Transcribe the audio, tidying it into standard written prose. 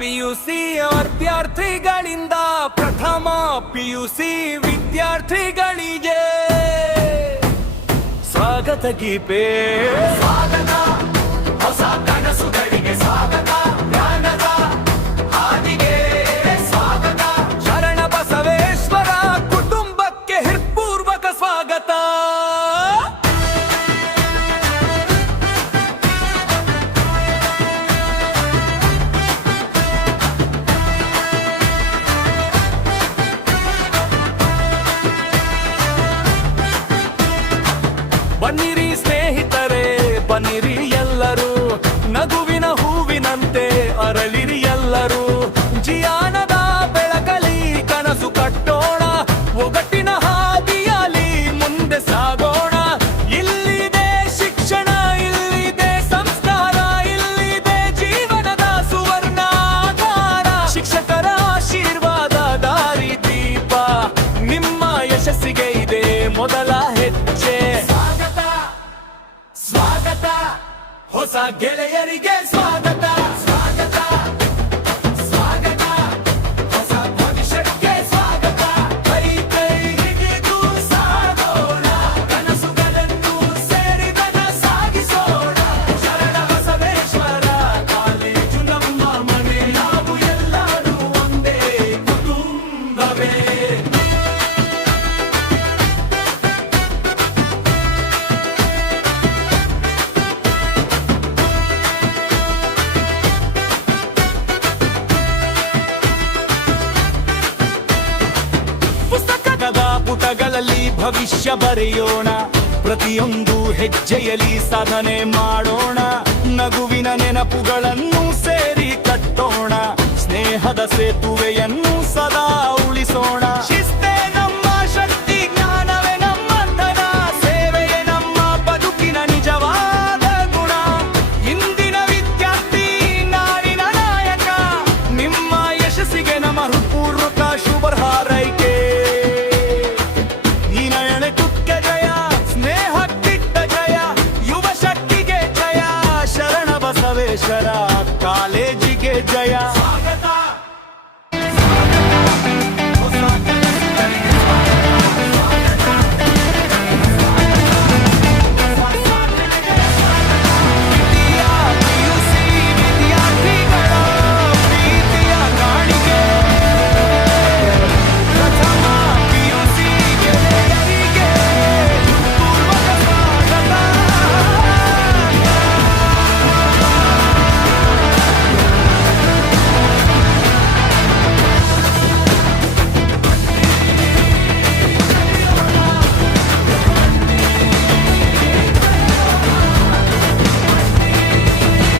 PUC ವಿದ್ಯಾರ್ಥಿಗಳಿಂದ ಪ್ರಥಮ PUC ವಿದ್ಯಾರ್ಥಿಗಳಿಗೆ ಸ್ವಾಗತ ಗೀತೆ. ಸ್ವಾಗತ ಹೊಸ ಕನಸುಗಳಿಗೆ ಸ್ವಾಗತ, ಜ್ಞಾನದ ಹಾದಿಗೆ ಸ್ವಾಗತ, ಶರಣ ಬಸವೇಶ್ವರ ಕುಟುಂಬಕ್ಕೆ ಹೃತ್ಪೂರ್ವಕ ಸ್ವಾಗತ. ಬನ್ನಿರಿ ಸ್ನೇಹಿತರೆ, ಬನ್ನಿರಿ ಎಲ್ಲರೂ, ನಗುವಿನ ಹೂವಿನಂತೆ ಅರಳಿರಿ ಎಲ್ಲರೂ. ಜಿಯಾನದ ಬೆಳಕಲಿ ಕನಸು ಕಟ್ಟೋಣ, ಒಗಟ್ಟಿನ ಹಾದಿಯಲ್ಲಿ ಮುಂದೆ ಸಾಗೋಣ. ಇಲ್ಲಿದೆ ಶಿಕ್ಷಣ, ಇಲ್ಲಿದೆ ಸಂಸ್ಕಾರ, ಇಲ್ಲಿದೆ ಜೀವನದ ಸುವರ್ಣಾಧಾರ. ಶಿಕ್ಷಕರ ಆಶೀರ್ವಾದ ದಾರಿ ದೀಪ, ನಿಮ್ಮ ಯಶಸ್ಸಿಗೆ ಇದೆ ಮೊದಲ ಹೆಜ್ಜೆ. ಸ್ವಾಗತ ಹೊಸ ಗೆಳೆಯರಿಗೆ ಸ್ವಾಗತ, ಸ್ವಾಗತ ಸ್ವಾಗತ ಹೊಸ ಭವಿಷ್ಯಕ್ಕೆ ಸ್ವಾಗತ. ಕೈ ಕೈ ಹಿಡಿದು ಸಾಗೋಣ, ಕನಸುಗಳನ್ನು ಸೇರಿ ಸಾಗಿಸೋಣ. ಶರಣ ಬಸವೇಶ್ವರ ಕಾಲೇಜು ನಮ್ಮ ಮನೆ, ನಾವು ಎಲ್ಲರೂ ಒಂದೇ ಕುಟುಂಬವೇ. ಪುಸ್ತಕದ ಪುಟಗಳಲ್ಲಿ ಭವಿಷ್ಯ ಬರೆಯೋಣ, ಪ್ರತಿಯೊಂದು ಹೆಜ್ಜೆಯಲ್ಲಿ ಸಾಧನೆ ಮಾಡೋಣ. ನಗುವಿನ ನೆನಪುಗಳನ್ನು ಸೇರಿ ಕಟ್ಟೋಣ, ಸ್ನೇಹದ ಸೇತುವೆಯನ್ನು ಸದಾ ಉಳಿಸೋಣ.